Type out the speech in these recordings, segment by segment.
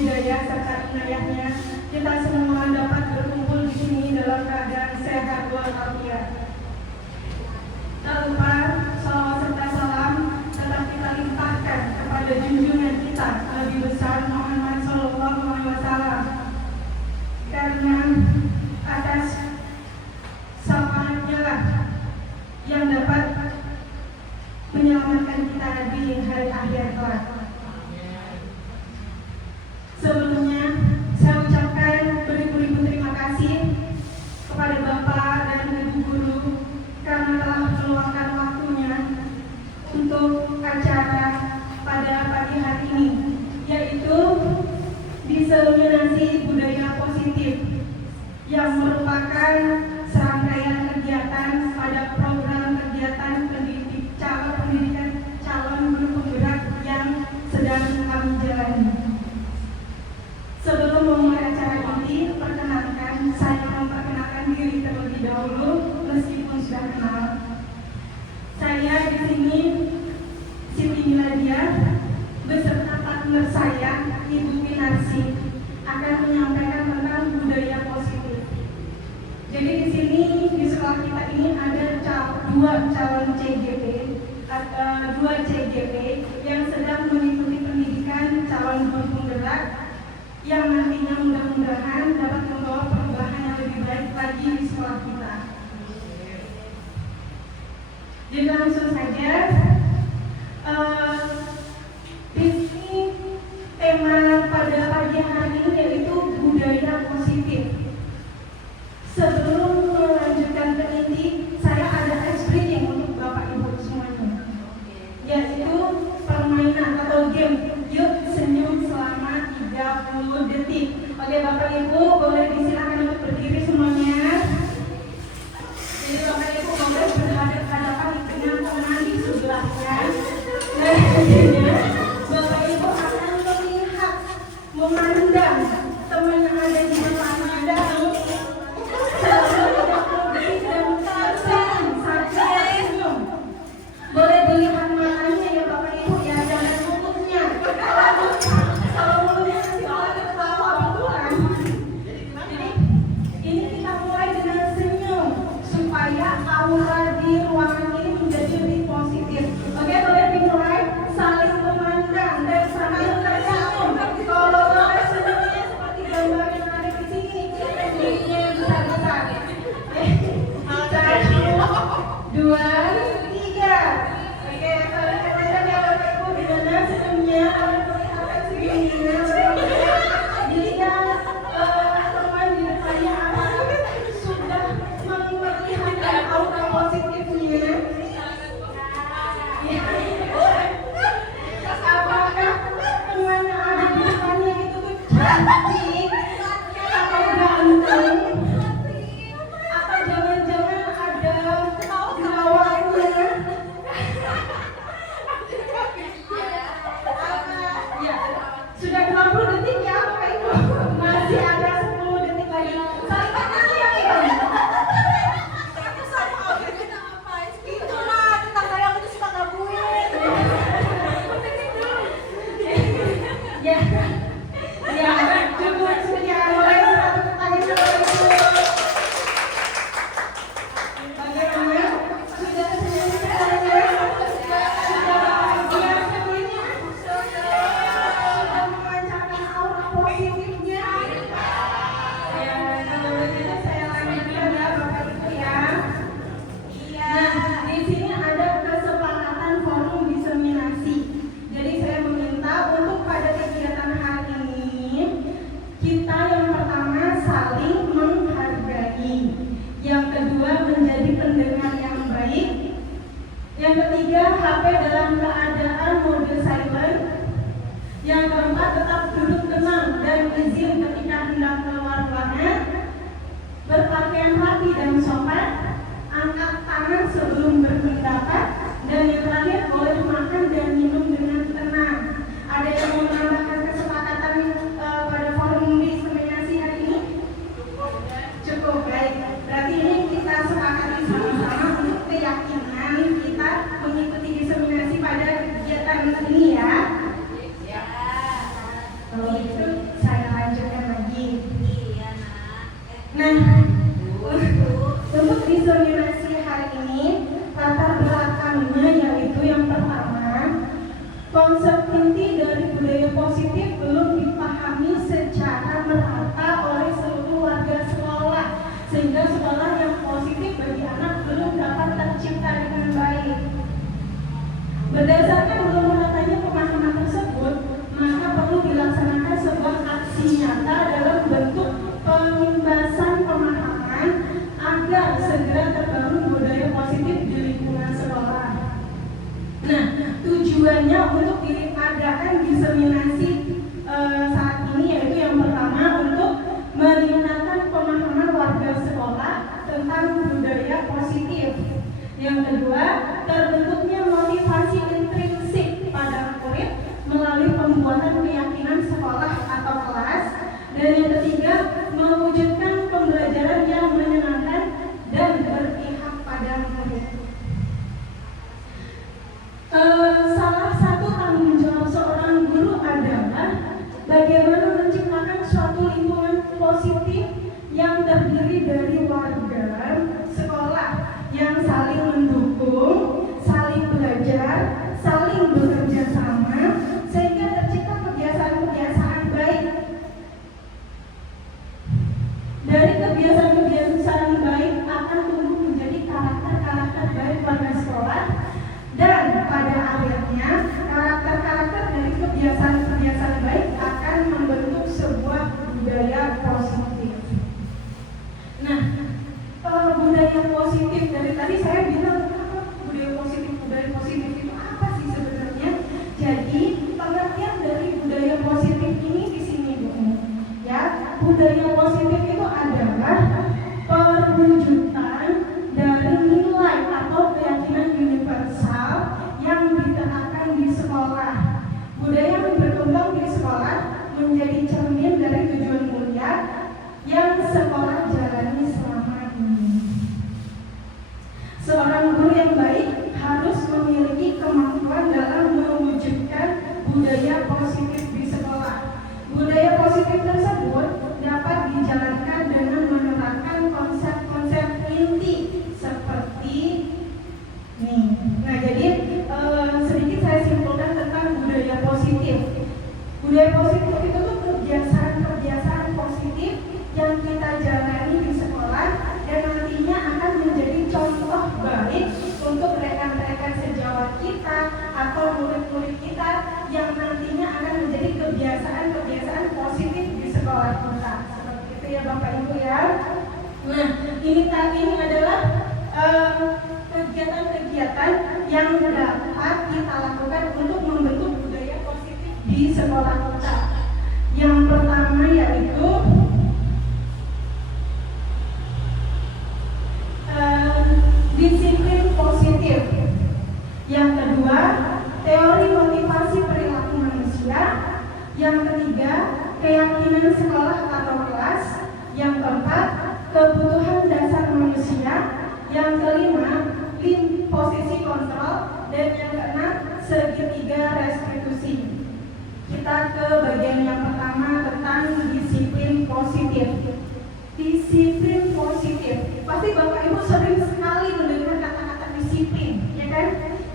hidayah serta inayahnya, kita semua dapat berkumpul di sini dalam keadaan sehat walafiat. Tak lupa salawat serta salam tetap kita limpahkan kepada junjungan kita Nabi besar Muhammad SAW, karena atas syafaatnya lah yang dapat menyelamatkan kita di hari akhir kelak. Sebelumnya, saya ucapkan beribu-ribu terima kasih kepada Bapak dan Ibu Guru karena telah meluangkan waktunya untuk acara pada pagi hari ini, yaitu diseminasi budaya positif yang merupakan serangkaian kegiatan pada program kegiatan pendidikan calon guru penggerak yang sedang kami jalani. Sebelum memulai acara ini, perkenankan saya memperkenalkan diri terlebih dahulu, meskipun sudah kenal. Saya di sini Siti Miladia beserta partner saya Ibu Pinarsi akan menyampaikan tentang budaya positif. Jadi di sini di sekolah kita ini ada dua calon CGP, dua CGP yang sedang mengikuti pendidikan calon guru penggerak yang nantinya mudah-mudahan dapat membawa perubahan yang lebih baik lagi di sekolah kita. Jadi langsung saja, di sini tema pada pagi hari ini yaitu budaya positif. Sebelum melanjutkan ke inti, saya ada ice breaking untuk Bapak Ibu semuanya, yaitu permainan atau game. Yuk senyum selama 30 detik. Oke Bapak Ibu, boleh disilakan untuk berdiri semuanya. Jadi Bapak Ibu boleh berhadapan dengan teman di sebelahnya. Dan akhirnya Bapak Ibu akan melihat, memandang teman yang ada di depan Anda. Boleh dilihat matanya ya Bapak Ibu ya, jangan mulutnya. Kalau mulutnya nanti malah ketawa betulan. Jadi ini kita mulai dengan senyum supaya aura di ruangan ini menjadi lebih positif. Oke, boleh dimulai saling memandang dan sambil tersenyum. Kalau boleh senyumnya seperti gambar yang ada di sini, senyumnya yang besar-besar. 1, 2, 3. Oke, kalau kalian ya Bapak Ibu, gimana senyumnya? Kelihatan segini. Jadi yang teman di depannya sudah memperlihatkan aura positifnya. Apakah teman yang ada di depannya itu tuh cantik atau ganteng? Atau jangan-jangan ada jerawatnya? Ya, sudah 20 detik ya Bapak Ibu. Masih ada 10 detik lagi. Saling pandang ya Ibu. Itulah tetangga yang itu suka gangguin. Ya, ya, cukup sekian. Mulai satu pertanyaan Bapak Ibu. Bagaimana? Sudah senyum semuanya? Sudah bahagia semuanya? Sudah memancarkan aura positifnya? Ya, kalau begitu saya lanjutkan ya Bapak Ibu ya. Nah, di sini ada kesepakatan forum diseminasi. Jadi saya meminta untuk pada kegiatan hari ini kita yang pertama saling menghargai, yang kedua menjadi pendengar yang baik, yang ketiga HP dalam keadaan mode silent, yang keempat tetap duduk tenang dan izin ketika hendak keluar ruangan, berpakaian rapi dan sopan, angkat tangan sebelum berpendapat, dan yang terakhir boleh makan dan minum dengan tenang. Ada yang mau menambahkan kesepakatan pada forum diseminasi hari ini? Cukup baik. Berarti ini kita sepakati sama-sama untuk keyakinan kita mengikuti diseminasi pada kegiatan ini ya. Kalau itu penguatan keyakinan sekolah atau kelas. Dan yang ketiga, mewujudkan pembelajaran yang menyenangkan dan berpihak pada murid. Salah satu tanggung jawab seorang guru adalah bagaimana menciptakan suatu lingkungan positif yang terdiri dari warga sekolah yang saling mendukung, saling belajar, saling bekerja sama, sehingga tercipta kebiasaan-kebiasaan baik. Dari kebiasaan-kebiasaan baik akan tumbuh menjadi karakter-karakter baik pada sekolah, dan pada akhirnya karakter-karakter dari kebiasaan-kebiasaan baik akan membentuk sebuah budaya positif. Nah, budaya positif dari tadi saya bilang apa budaya positif itu apa sih sebenarnya? Jadi pengertian dari budaya positif ini di sini Bu. Ya, budaya positif itu adalah perwujudan dari nilai atau keyakinan universal yang diterapkan di sekolah. Budaya yang berkembang di sekolah menjadi cermin dari tujuan mulia yang sekolah jalani selama ini. Seorang guru yang baik harus memiliki kemampuan dalam mewujudkan budaya positif di sekolah. Budaya positif tersebut dapat dijalankan dengan menerapkan konsep-konsep inti seperti nih. Nah, jadi sedikit saya simpulkan tentang budaya positif. Budaya positif itu tuh kebiasaan-kebiasaan positif yang kita jalani di sekolah dan nantinya akan menjadi contoh baik untuk rekan-rekan sejawat kita atau murid-murid kita yang nantinya akan menjadi kebiasaan-kebiasaan positif di sekolah kita. Seperti itu ya Bapak Ibu ya. Nah, ini adalah kegiatan-kegiatan yang dapat kita lakukan untuk membentuk budaya positif di sekolah kita. Yang pertama yaitu disiplin positif. Yang kedua, teori motivasi perilaku manusia. Yang ketiga, keyakinan sekolah atau kelas. Yang keempat, kebutuhan dasar manusia. Yang kelima, posisi kontrol. Dan yang keenam, segitiga restitusi. Kita ke bagian yang pertama tentang disiplin positif. Disiplin positif. Pasti Bapak Ibu sering sekali mendengar kata-kata disiplin, ya kan?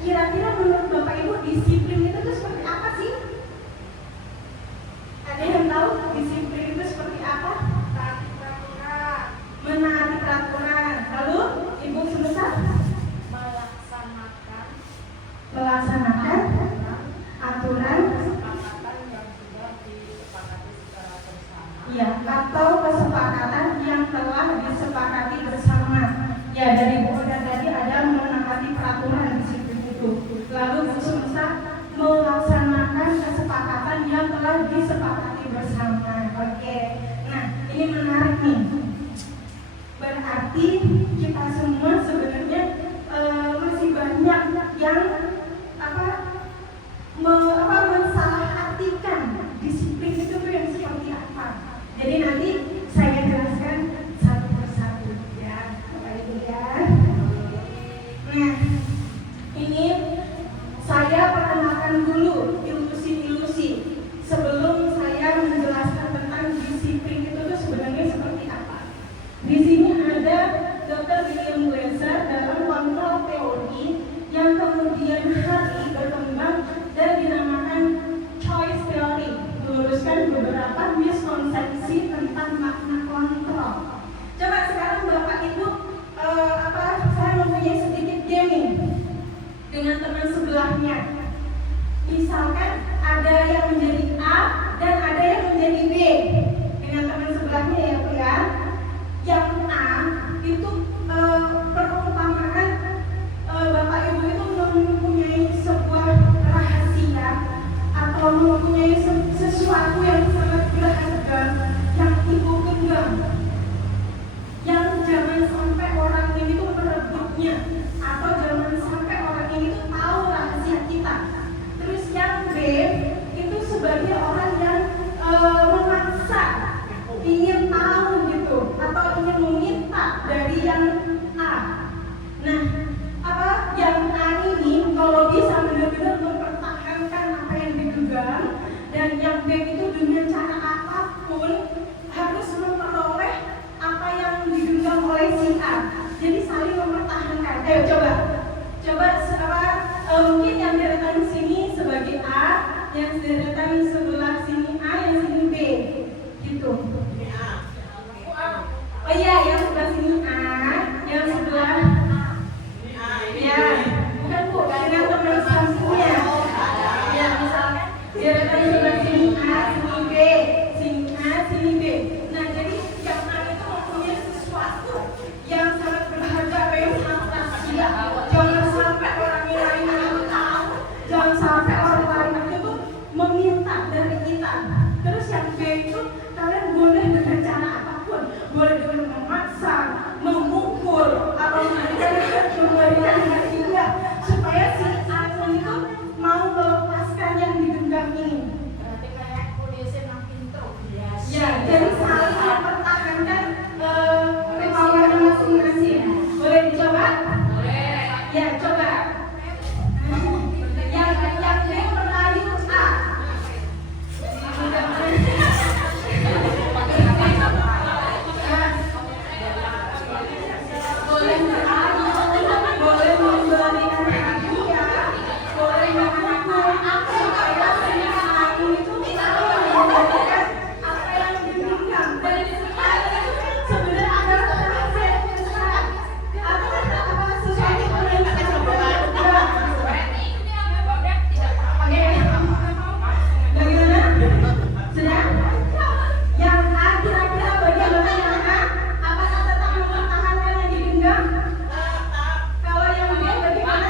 Kira-kira menurut Bapak Ibu disiplin itu tuh seperti apa sih? Ada yang tahu disiplin itu seperti apa? Menaati peraturan. Menaati peraturan. Lalu Ibu Sunusa? Melaksanakan aturan ya, atau kesepakatan yang telah disepakati bersama. Ya, dari Bu Oda tadi ada menaati peraturan disiplin itu. Lalu Bu Sunusa melaksanakan kesepakatan yang telah disepakati bersama. Oke. Nah, ini menarik nih. Berarti kita semua sebenarnya masih banyak yang mensalahartikan disiplin itu yang seperti apa. Jadi nanti saya jelaskan satu persatu ya, Bapak Ibu ya. Nah, ini saya perkenalkan dulu ilusi-ilusi sebelum saya menjelaskan tentang disiplin itu tuh sebenarnya seperti apa. Di sini ada Dr. William Glasser dalam kontrol teori yang kemudian hari berkembang dan dinamakan choice theory, meluruskan beberapa miskonsepsi tentang makna kontrol. Coba sekarang Bapak Ibu, saya mempunyai sedikit gaming dengan teman sebelahnya. Misalkan ada yang menjadi A dan ada yang menjadi B dengan teman sebelahnya ya Bu ya. Yang A itu perumpamaan Bapak Ibu itu mempunyai sebuah rahasia atau mempunyai sesuatu yang sangat berharga yang Ibu genggam, yang jangan sampai orang ini tuh merebutnya atau jangan sampai orang ini tuh tahu rahasia kita. Terus yang B itu yang baik itu dengan cara apapun harus memperoleh apa yang digenggam oleh si A. Jadi saling mempertahankan. Ayo coba mungkin yang deretan sini sebagai A, yang deretan sebelah sini A, yang sini B, gitu. Oh iya, yang sebelah sini A, yang sebelah ya, bukan Bu, dengan teman sampingnya. Ya, misalkan deretan sebelah sini A, sini B, sini A, sini B. Nah, jadi yang A itu mempunyai sesuatu yang sangat berharga, yang sangat rahasia. Jangan sampai orang lain yang tahu, jangan sampai orang lain itu meminta dari kita. Terus yang B itu kalian boleh dengan cara apapun, boleh dengan memaksa, memukul, atau memberikan hadiah supaya si A itu mau melepaskan yang digenggam ini. Berarti kayak polisi makin terus. Ya, jadi saling mempertahankan kemauannya masing-masing. Boleh dicoba? Boleh. Ya, coba. Yang B merayu A. Boleh merayu, boleh memberikan hadiah, boleh memukul supaya si A itu mendapatkan apa yang diinginkan. Dan sebenarnya ada rahasia yang besar. Apa sesuatu yang besar. Oke. Bagaimana? Sudah? Yang A kira-kira bagaimana yang A? Apakah tetap mempertahankan yang digenggam? Kalau yang B bagaimana?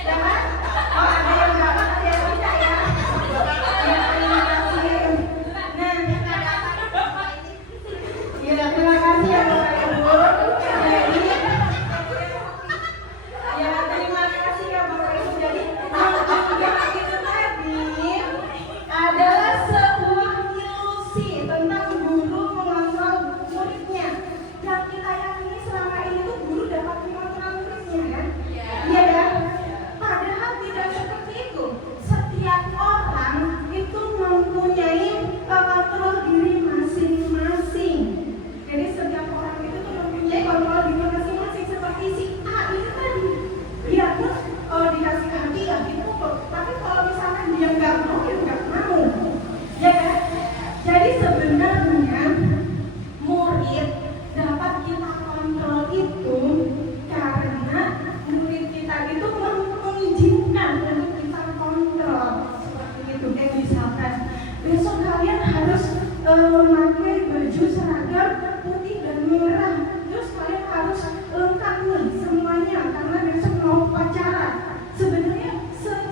Dapat? Oh, ada yang dapat, ada yang tidak ya? Ya, terima kasih. Nah, ya terima kasih ya Bapak Ibu. Jadi, ya terima kasih ya Bapak Ibu. Jadi, yang digenggam itu tadi adalah sebuah ilusi tentang guru mengontrol muridnya. Yang kita yakini selama ini tuh guru dapat mengontrol muridnya kan? Iya kan? Padahal tidak seperti itu. Setiap orang itu mempunyai kontrol diri masing-masing. Jadi setiap orang itu tuh mempunyai kontrol diri masing-masing. Seperti si A ini tadi, dia pun dikasih hadiah dipukul. Tapi kalau misalkan dia nggak mau, dia nggak mau, ya kan? Jadi sebenarnya murid dapat kita kontrol itu karena murid kita itu mengizinkan untuk kita kontrol. Seperti itu, kayak misalkan besok kalian harus memakai baju seragam putih dan merah. Terus kalian harus lengkap nih semuanya karena besok mau upacara. Sebenarnya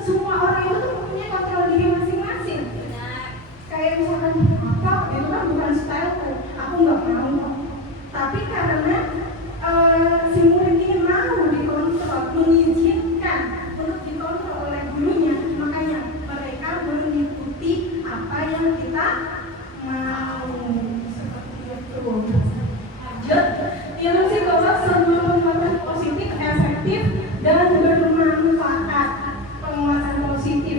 semua orang itu tuh mempunyai kontrol diri masing-masing. Kayak misalkan apa itu kan bukan styleku, aku nggak mau. Tapi karena si murid ini mau dikontrol, mengizinkan untuk dikontrol oleh gurunya, makanya mereka mengikuti apa yang kita mau. Seperti itu. Lanjut, ilusi bahwa semua penguatan positif efektif dan bermanfaat. Penguatan positif.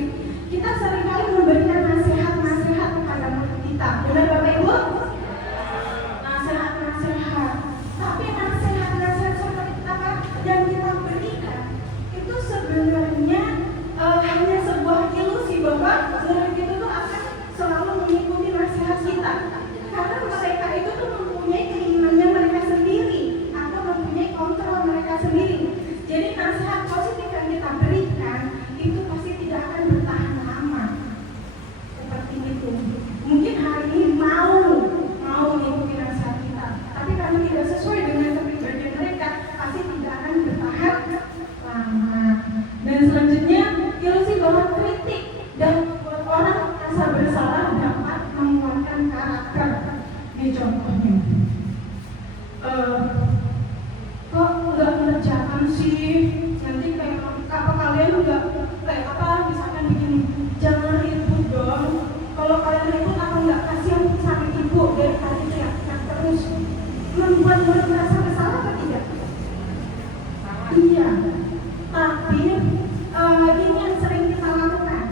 Kita seringkali memberikan nasihat-nasihat kepada murid kita. Benar Bapak Ibu? Nasihat-nasihat. Tapi nasihat-nasihat seperti apa yang kita berikan itu sebenarnya hanya sebuah ilusi bahwa murid itu tuh akan selalu mengikuti nasihat kita. Karena mereka itu tuh mempunyai keinginannya mereka sendiri atau mempunyai kontrol mereka sendiri. Jadi nasihat positif yang kita berikan itu pasti tidak akan bertahan lama. Seperti itu. Mungkin hari ini mau mengikuti nasihat kita, tapi karena tidak sesuai dengan kepribadian mereka, pasti tidak akan bertahan lama. Dan selanjutnya, ilusi bahwa kritik dan membuat orang merasa bersalah dapat menguatkan karakter. Ini contohnya. Kok nggak mengerjakan sih? Nanti kayak apa kalian nggak kayak apa? Misalkan begini, jangan ribut dong. Kalau kalian ribut aku nggak kasihan sama ibu dari tadi teriak terus. Membuat murid merasa bersalah atau tidak? Iya. Tapi ini yang sering kita lakukan.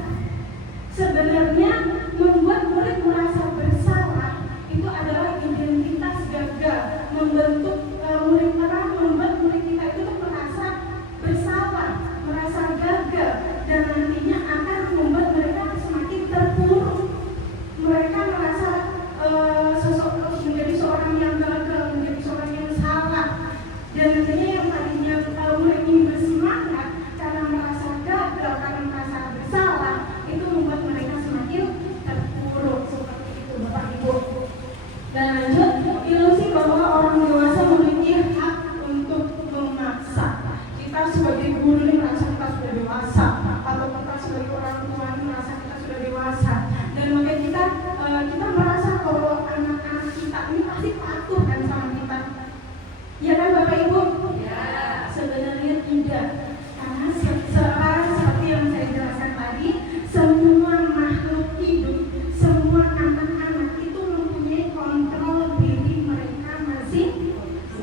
sebenarnya membuat murid merasa bersalah itu adalah identitas gagal, membentuk murid terang, membuat murid kita itu tuh merasa bersalah, merasa gagal, dan nantinya akan membuat mereka semakin terpuruk. Mereka merasa menjadi seorang yang gagal, menjadi seorang yang salah, dan nantinya yang tadinya murid ini bersemangat karena merasa gagal, karena merasa bersalah, itu membuat mereka semakin terpuruk. Seperti itu Bapak Ibu. Dan lanjut, ilusi bahwa orang dewasa memiliki hak untuk memaksa. Kita sebagai guru ini merasa kita sudah dewasa, atau kita sebagai orang tua ini merasa kita sudah dewasa, dan makanya kita merasa kalau anak-anak kita ini pasti patuh kan sama kita. Ya kan Bapak Ibu? Ya. Sebenarnya tidak, karena seperti yang saya jelaskan tadi, semua makhluk hidup, semua anak-anak itu mempunyai kontrol diri mereka masing-masing.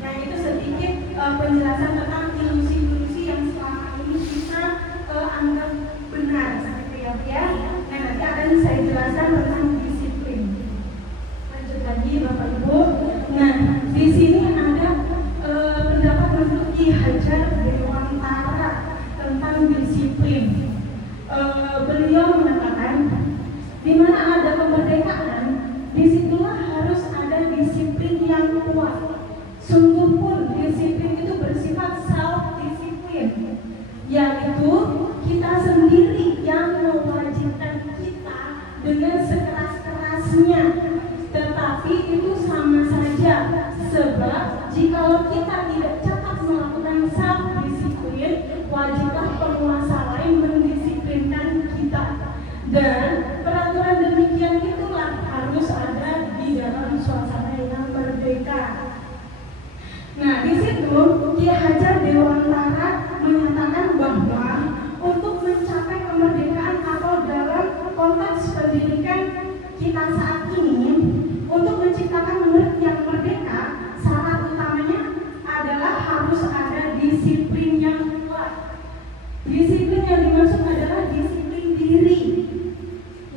Nah, itu sedikit penjelasan tentang ilusi-ilusi yang selama ini kita anggap benar, seperti ya. Nah, nanti akan saya jelaskan tentang disiplin. Lanjut lagi Bapak Ibu. Nah, di sini ada pendapat menurut Ki Hajar Dewantara tentang disiplin. Beliau mengatakan, di mana ada kemerdekaan, disitulah harus ada disiplin yang kuat. Sungguh pun disiplin itu bersifat self-disiplin, yaitu kita sendiri yang mewajibkan kita dengan sekeras-kerasnya. Tetapi itu sama saja, sebab jikalau kita tidak cepat melakukan self-disiplin, wajiblah penguasa lain mendisiplinkan kita. Dan peraturan demikian itulah harus ada di dalam suasana yang merdeka. Nah, di situ Ki Hajar Dewantara menyatakan bahwa untuk mencapai kemerdekaan atau dalam konteks pendidikan kita saat ini, untuk menciptakan murid yang merdeka, syarat utamanya adalah harus ada disiplin yang kuat. Disiplin yang dimaksud adalah disiplin diri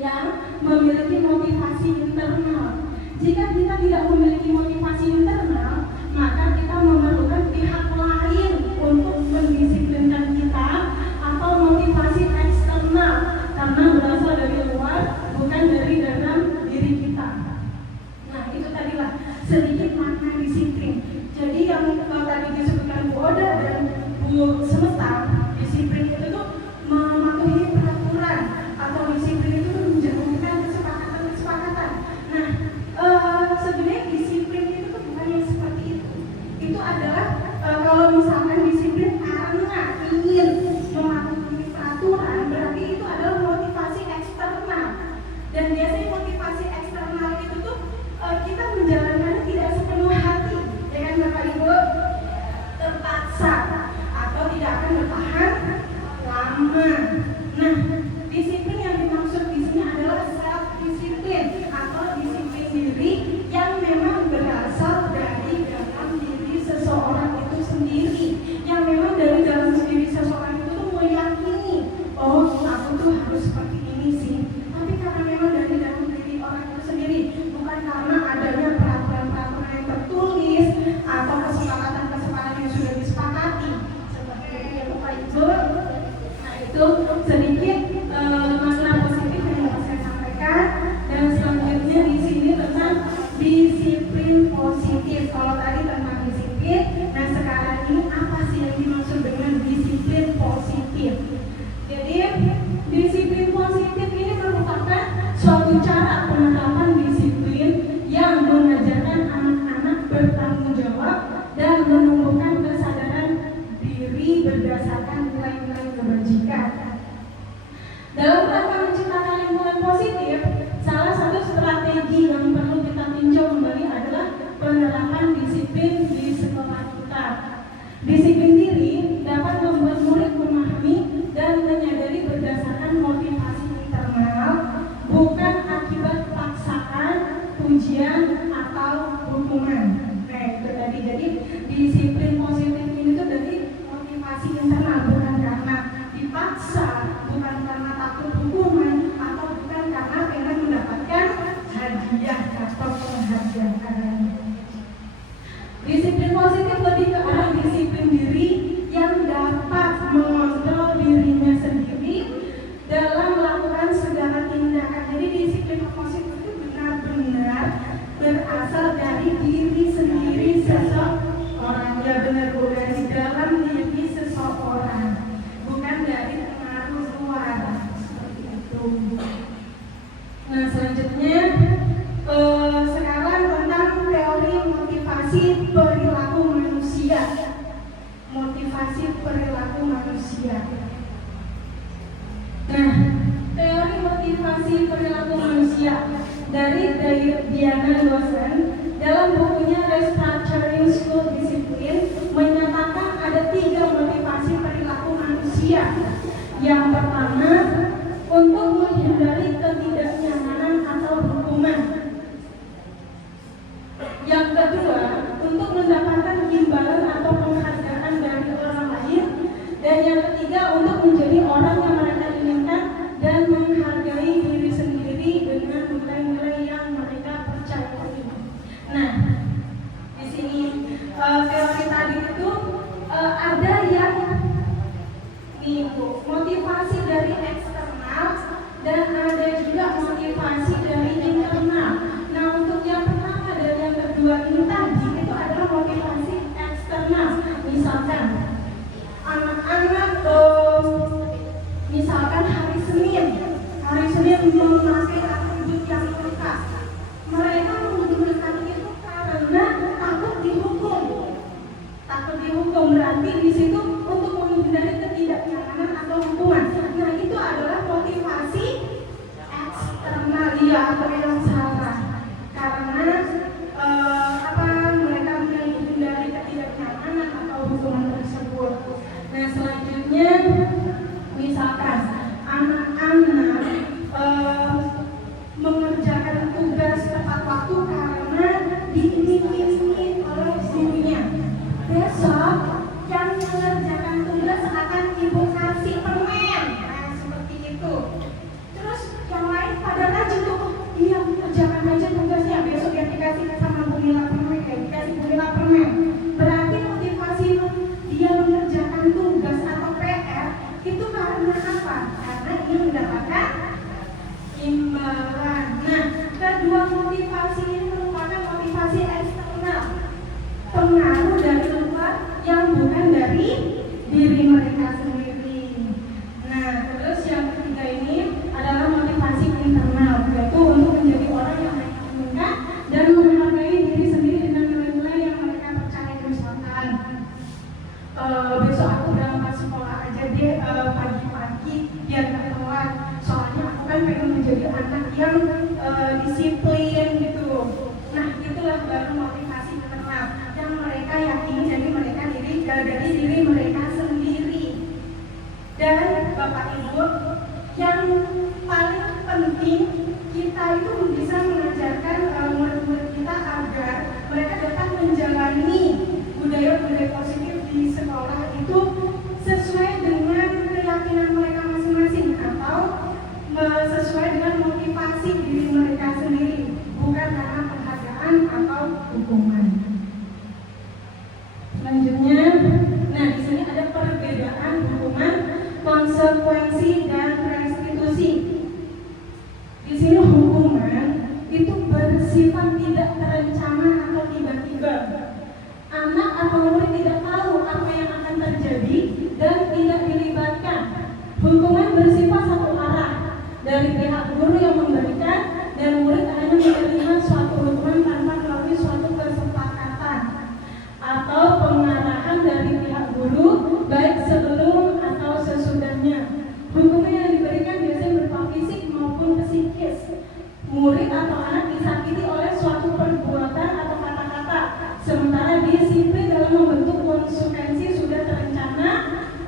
yang memiliki motivasi internal. Jika kita tidak memiliki motivasi internal, maka kita memerlukan pihak lain untuk mendisiplinkan kita, atau motivasi eksternal, karena berasal dari luar, bukan dari dalam diri kita. Nah, itu tadilah sedikit makna disiplin. Jadi yang tadi disebutkan Bu Oda dan Bu Semesta, disiplin itu tuh mematuhi peraturan, atau disiplin itu tuh menjalankan kesepakatan. Nah, sebenarnya disiplin itu tuh bukan yang seperti itu. Itu adalah kalau misalkan disiplin karena ingin mematuhi peraturan, berarti itu adalah motivasi eksternal. Dan biasanya motivasi eksternal itu tuh kita menjalankannya tidak sepenuh hati, ya kan Bapak Ibu? Terpaksa, atau tidak akan bertahan lama. Nah, disiplin yang dimaksud di sini adalah self-disiplin, atau disiplin diri yang memang berasal dari dalam diri seseorang itu sendiri, yang memang dari dalam diri seseorang itu tuh meyakini, oh aku tuh harus seperti ini sih. Tapi karena memang dari dalam diri orang itu sendiri, bukan karena adanya peraturan-peraturan yang tertulis atau kesepakatan-kesepakatan yang sudah disepakati. Seperti itu ya Bapak Ibu. Nah, itu sedikit makna positif yang dapat saya sampaikan. Dan selanjutnya di sini tentang disiplin positif. Kalau tadi tentang disiplin, nah sekarang ini apa sih yang dimaksud dengan disiplin positif? Jadi disiplin positif ini merupakan suatu cara penerapan disiplin yang mengajarkan anak-anak bertanggung jawab dan menumbuhkan kesadaran diri berdasarkan nilai-nilai kebajikan. Dalam rangka menciptakan lingkungan positif, salah satu strategi yang perlu kita tinjau kembali adalah penerapan disiplin di sekolah kita. Disiplin diri dapat membuat murid memahami dan menyadari berdasarkan motivasi internal, bukan akibat paksaan, pujian, atau hukuman. Nah, itu tadi. Jadi disiplin positif ini tuh dari motivasi internal, bukan karena dipaksa, bukan karena takut motivasi perilaku manusia dari Diana Lawson dalam bukunya Restructuring School Discipline menyatakan ada 3 motivasi perilaku manusia. Yang pertama, untuk menghindari ketidaknyamanan atau hukuman. Yang kedua, untuk mendapatkan imbalan atau penghargaan dari orang lain. Dan yang ketiga, untuk menjadi orang yang mereka inginkan dan menghargai diri sendiri dengan nilai-nilai yang mereka percayai. Nah, di sini teori tadi itu ada yang motivasi dari eksternal dan ada juga motivasi dari internal. Nah, untuk yang pertama dan yang kedua ini tadi itu adalah motivasi eksternal. Misalkan anak-anak misalkan hari Senin memakai atribut yang lengkap. Mereka menggunakan itu karena takut dihukum berarti di situ untuk menghindari ketidaknyamanan atau hukuman. Nah, itu adalah motivasi eksternal ya, atau yang salah karena mereka menghindari ketidaknyamanan atau hukuman tersebut. Nah, selanjutnya misalkan anak-anak mengerjakan tugas tepat waktu karena diiming-imingi oleh gurunya. Besok yang mengerjakan tugas akan ibu kasih permen. Nah, seperti itu. Terus yang lain pada rajin tuh, iya kerjakan aja tugasnya, besok yang dikasih sama Bu Mila permen, dikasih Bu Mila permen. Berarti motivasi dia mengerjakan tugas atau PR itu karena apa? Karena dia mendapatkan imbalan. Nah, kedua motivasi ini merupakan motivasi eksternal, pengaruh dari luar yang bukan dari diri mereka sendiri. Nah, terus yang ketiga ini adalah motivasi internal, yaitu untuk menjadi orang yang mereka inginkan dan menghargai diri sendiri dengan nilai-nilai yang mereka percaya. Misalkan besok aku berangkat sekolah aja deh pagi-pagi biar gak telat, soalnya aku kan pengen menjadi anak yang disiplin gitu. Nah, itulah baru motivasi internal yang mereka yakini jadi mereka dari diri mereka sendiri. Dan Bapak Ibu, yang paling penting kita itu bisa mengajarkan murid-murid kita agar mereka dapat menjalani budaya-budaya positif di sekolah itu sesuai dengan keyakinan mereka masing-masing atau sesuai dengan motivasi diri mereka sendiri, bukan karena penghargaan atau hukuman. Selanjutnya, nah di sini ada perbedaan hukuman, konsekuensi dan restitusi. Di sini hukuman itu bersifat tidak terencana atau tiba-tiba. Anak atau murid tidak tahu apa yang akan terjadi dan tidak dilibatkan. Hukuman bersifat satu arah dari pihak guru yang memberikan dan murid hanya menerima suatu hukuman tanpa melalui suatu kesepakatan atau pengarahan dari pihak guru baik sebelum atau sesudahnya. Hukuman yang diberikan biasanya berupa fisik maupun psikis. Murid atau anak disakiti oleh suatu perbuatan atau kata-kata, sementara disiplin dalam membentuk konsekuensi sudah terencana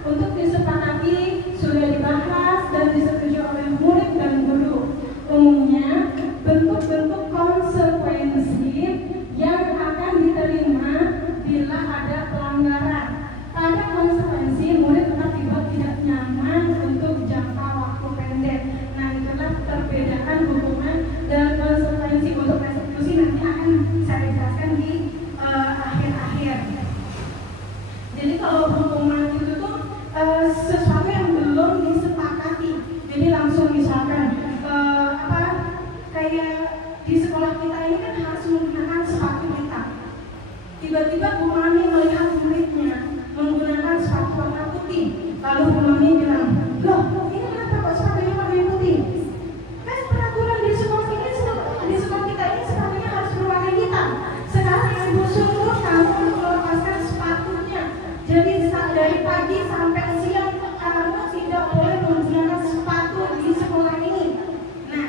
untuk disepakati, sudah dibahas dan disetujui oleh murid dan guru. Umumnya bentuk-bentuk konsekuensi yang akan diterima bila ada pelanggaran. Pada konsekuensi murid tetap dibuat tidak nyaman untuk jangka waktu pendek. Nah, itulah perbedaan hukuman dan konsekuensi. Untuk restitusi nanti akan saya jelaskan di akhir-akhir. Jadi kalau hukuman itu tuh sesuatu yang belum disepakati. Jadi langsung misalkan kayak di sekolah kita ini kan harus menggunakan sepatu hitam. Tiba-tiba Bu Mami melihat muridnya menggunakan sepatu warna putih. Lalu Bu Mami bilang, loh ini kenapa kok sepatunya warna putih? Kan peraturan di sekolah kita ini sepatunya harus berwarna hitam. Sekarang Ibu suruh kamu untuk melepaskan sepatunya. Jadi dari pagi sampai siang kamu tidak boleh menggunakan sepatu di sekolah ini. Nah,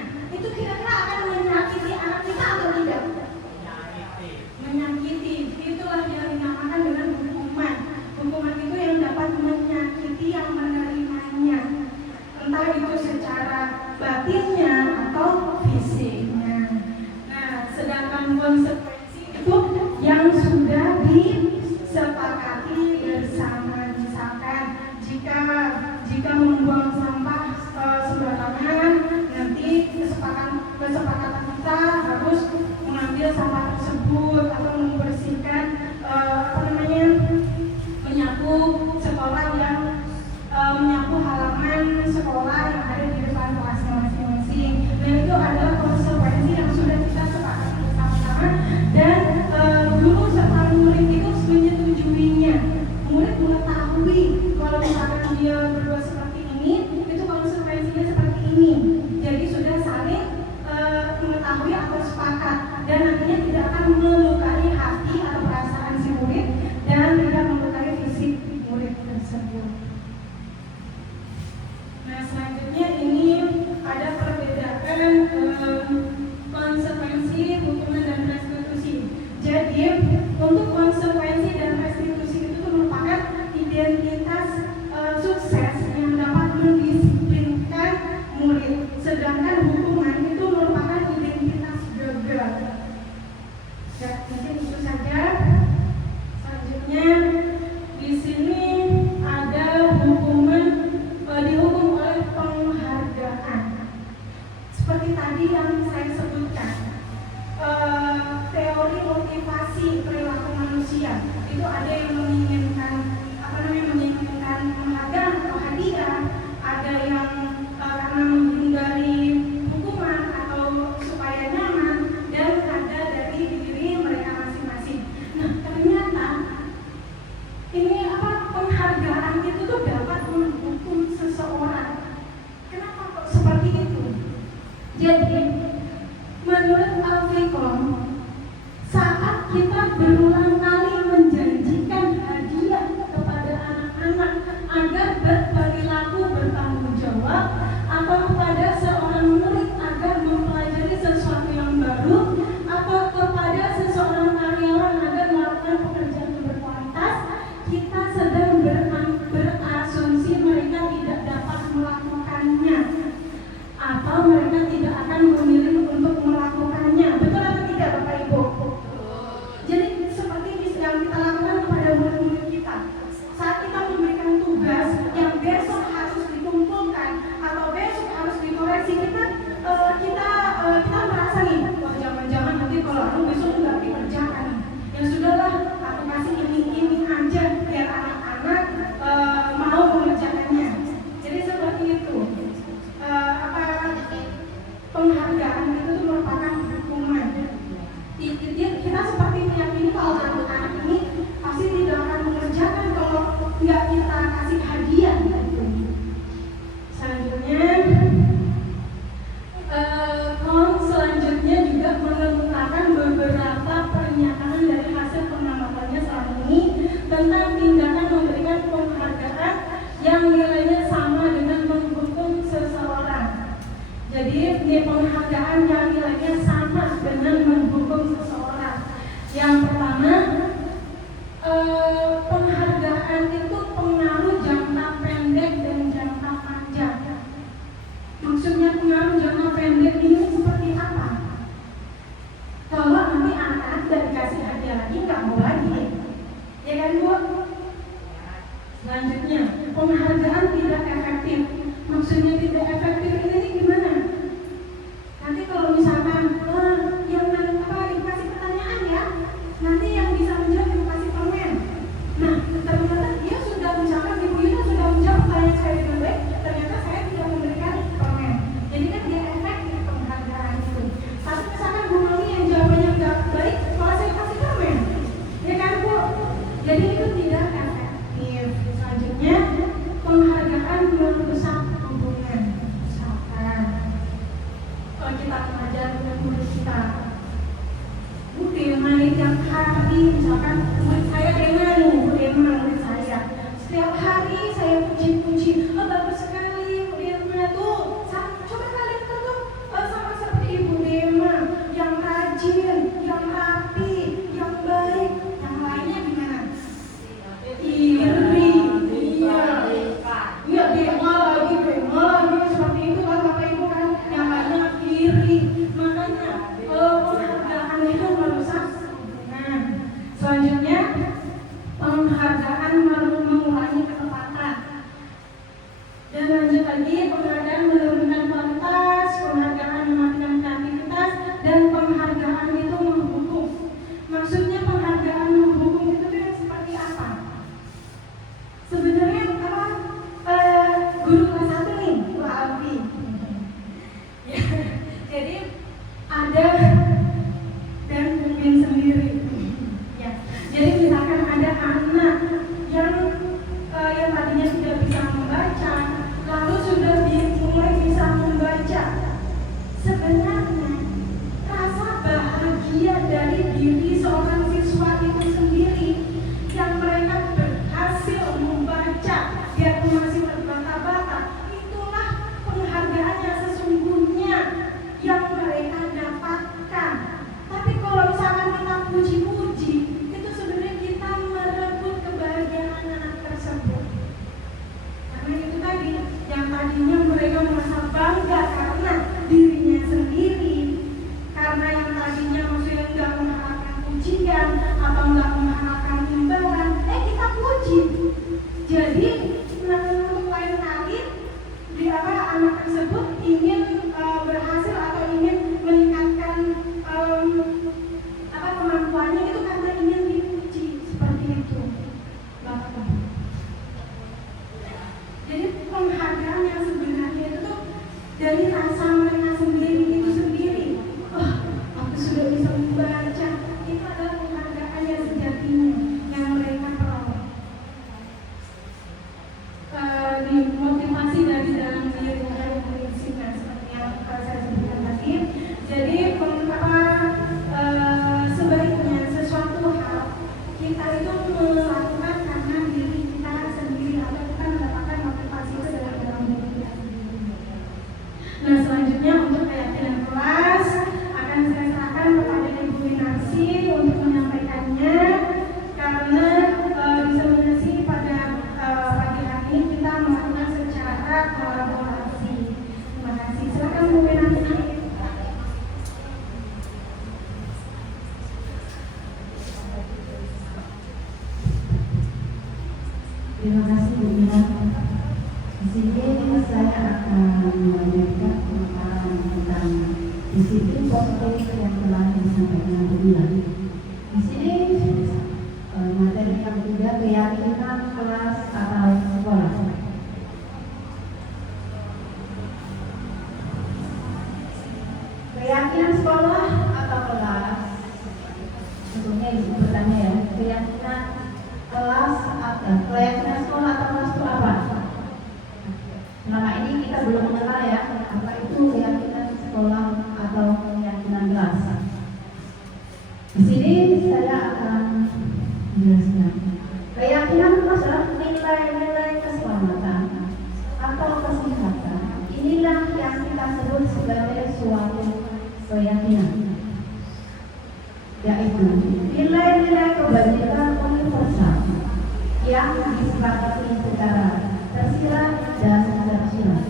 seperti tadi yang saya sebutkan, teori motivasi perilaku manusia itu ada yang menginginkan penghargaan atau hadiah, ada yang karena menghindari hukuman atau supaya nyaman, dan ada dari diri mereka masing-masing. Nah, ternyata ini penghargaan itu tuh dapat menghukum seseorang. Kenapa kok seperti itu? Jadi menurut Alfikon, saat kita berulang kali menjanjikan hadiah kepada anak-anak agar berperilaku bertanggung jawab, atau kepada seorang murid agar mempelajari sesuatu yang baru, atau kepada seseorang karyawan agar melakukan pekerjaan yang berkualitas, kita sedang berasumsi mereka tidak dapat melakukannya, atau mereka tidak akan memilih untuk melakukannya. Betul atau tidak, Bapak Ibu? Jadi seperti yang kita lakukan kepada murid-murid kita, saat kita memberikan tugas yang besok harus dikumpulkan atau besok harus dikoreksi, kita merasa nih, wah jangan-jangan nanti kalau aku besok nggak dikerjakan, ya sudahlah, aku kasih ini aja biar anak-anak mau mengerjakannya. Jadi seperti itu. Penghargaan itu merupakan hukuman. Kita seperti meyakini kalau anak-anak ini pasti tidak akan mengerjakan kalau nggak kita kasih hadiah. Selanjutnya juga mengemukakan beberapa pernyataan dari hasil pengamatannya saat ini tentang tindakan memberikan penghargaan yang nilainya sama dengan menghukum seseorang. Jadi di penghargaan yang nilainya sama dengan menghukum seseorang. Yang pertama, penghargaan itu pengaruh jangka pendek dan jangka panjang. Maksudnya pengaruh jangka pendek ini seperti apa? Kalau nanti anak-anak tidak dikasih hadiah lagi, nggak mau lagi, ya kan Bu? Selanjutnya, penghargaan tidak efektif. Maksudnya tidak efektif ini gimana? Nanti kalau misalkan yang dikasih pertanyaan ya, nanti yang bisa menjawab dikasih permen. Nah, ternyata dia sudah misalkan Ibu Yuna sudah menjawab pertanyaan saya dengan baik, ternyata saya tidak memberikan permen. Jadi kan dia efektif penghargaan. Keyakinan sekolah atau kelas? Tentunya sebutannya ya. Keyakinan kelas atau keyakinan sekolah atau kelas itu apa? Selama ini kita belum mengenal ya apa itu keyakinan sekolah atau keyakinan kelas. Di sini saya akan menjelaskan. Keyakinan kelas adalah nilai-nilai keselamatan atau kesehatan. Inilah yang kita sebut sebagai suatu keyakinan, yaitu nilai-nilai kebajikan universal yang disepakati secara tersirat dan tersirat,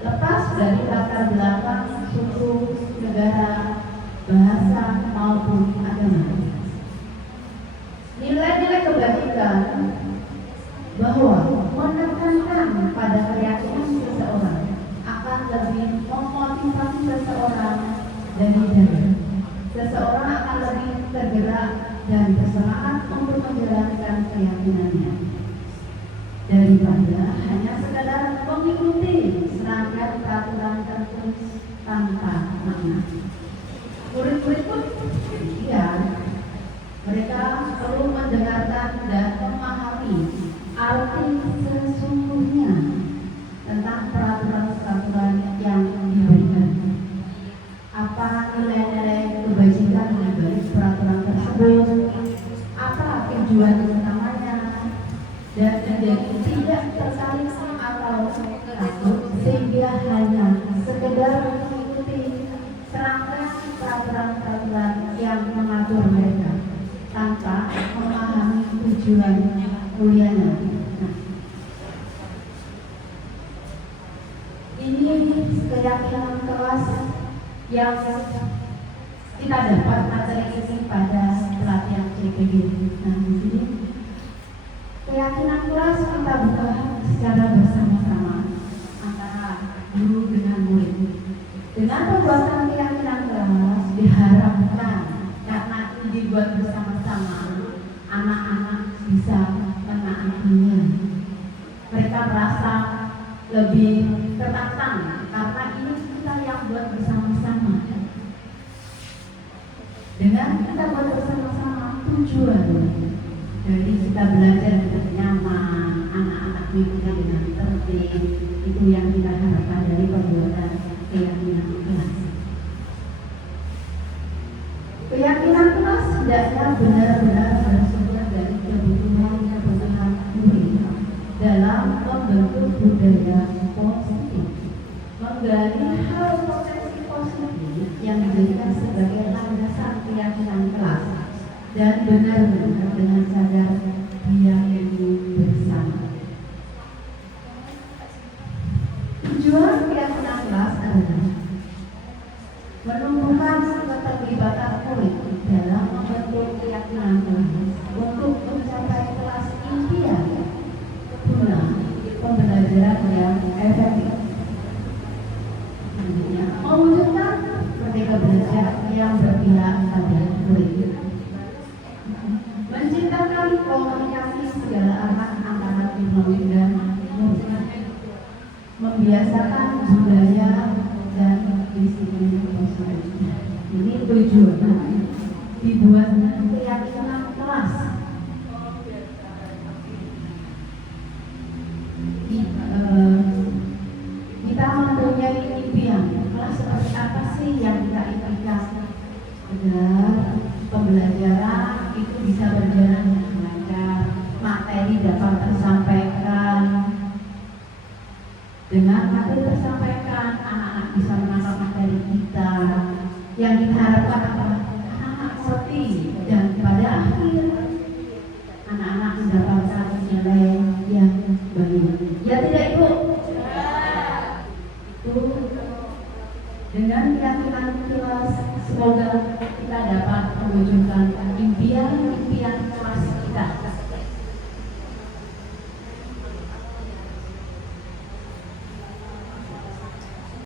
lepas dari latar belakang suku, negara, bahasa maupun agama. Nilai-nilai kebajikan bahwa menekankan pada keyakinan seseorang akan lebih memotivasi seseorang dari dalam. Seseorang akan lebih tergerak dan bersemangat untuk menjalankan keyakinannya daripada hanya sekadar mengikuti serangkaian peraturan tertulis tanpa makna. Murid-murid pun demikian. Mereka perlu mendengarkan dan memahami arti sesungguhnya tentang peraturan-peraturan yang diberikan. Apa nilai-nilai kebajikan dari peraturan tersebut? Apa tujuan utamanya? Dan menjadi tidak tertarik atau takut sehingga hanya sekedar mengikuti serangkaian peraturan-peraturan yang mengatur mereka tanpa memahami tujuan mulianya. Ini keyakinan kelas yang kita dapat materi ini pada pelatihan CPG. Nah, di sini keyakinan kelas kita buka secara bersama-sama antara guru dengan murid. Dengan pembuatan keyakinan kelas diharapkan karena ini dibuat bersama-sama, anak-anak bisa menaatinya. Mereka merasa lebih tertantang karena ini kita yang buat bersama-sama. Dengan kita buat bersama-sama tujuan jadi kita belajar dengan nyaman, anak-anak mengikuti dengan tertib. Itu yang kita harapkan dari pembuatan keyakinan kelas. Keyakinan kelas hendaknya benar-benar bersumber dari kebutuhan murid dalam membentuk budaya positif, menggali hal potensi positif yang dijadikan sebagai landasan keyakinan kelas dan benar-benar dengan sadar dia hidup bersama. Tujuan keyakinan kelas adalah menumbuhkan keterlibatan murid dalam membentuk keyakinan kelas untuk mencapai kelas impian guna pembelajaran yang efektif. Mewujudkan merdeka belajar yang berpihak pada murid. Menciptakan komunikasi segala arah antara murid dan murid. Membiasakan budaya dan disiplin positif. Ini tujuan dibuatnya keyakinan kelas. Kita mempunyai impian kelas seperti apa sih yang kita impikan agar pembelajaran itu bisa berjalan dengan lancar, materi dapat tersampaikan. Dengan materi tersampaikan, anak-anak bisa menangkap materi kita. Yang kita harapkan adalah anak-anak mengerti dan pada akhir anak-anak mendapatkan nilai yang baik. Ya tidak Ibu? Itu dengan keyakinan kelas semoga kita dapat mewujudkan